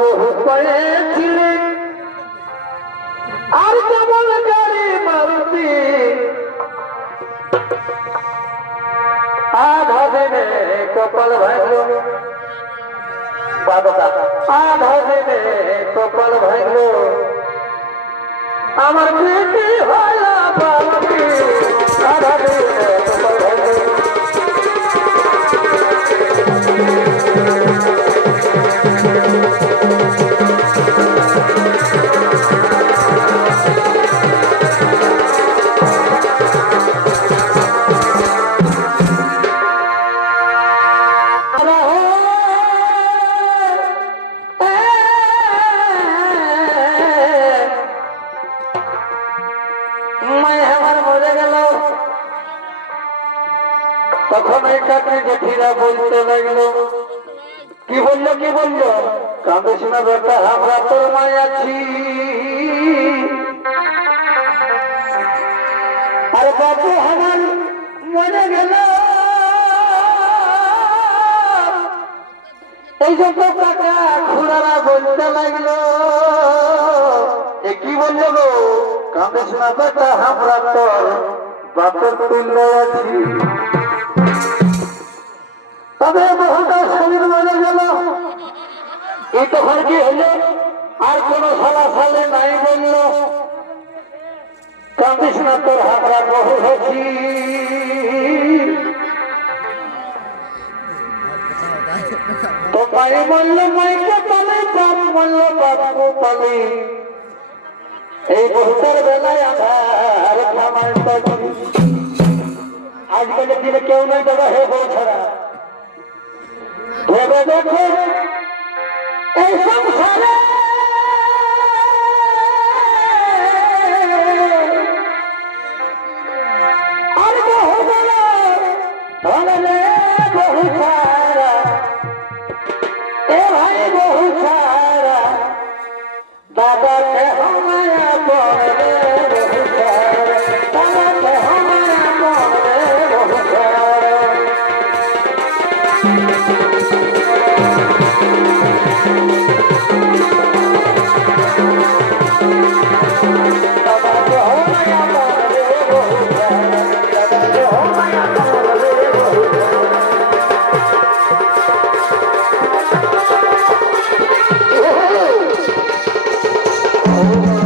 বহু পায়েছিলেন আর কেমন গাড়ি মারুতি আধা দিনে কপাল ভাঙল বাবা আধা দিনে কপাল ভাঙল আমার পেটে হয় বাবাকে আধা দিনে তখন এই কাকরি জেঠিরা বলতে লাগল, কি বলল কি বলল? কাঁদিস না বেটা আমরা তোর মায় আছি। আরে বাবু আমার মরে গেল। এই যে কাকা খুড়ারা বলতে লাগল, এ কি বলল গো? কাঁদিস না বেটা আমরা তোর বাপের তুল্য আছি। কি হলো আর কোন সালা সালে নাই বলল। কাঁদিস না তোর হামরা বহু হচ্ছি তো মাই বলল, মাইকে পালে, বাপ বলল বাপু পালে। এই বহুটার বেলায় আধার তলি আজকালের দিনে কেউ নাই বাবা, হে বউ ছাড়া। দেখো এই Oh.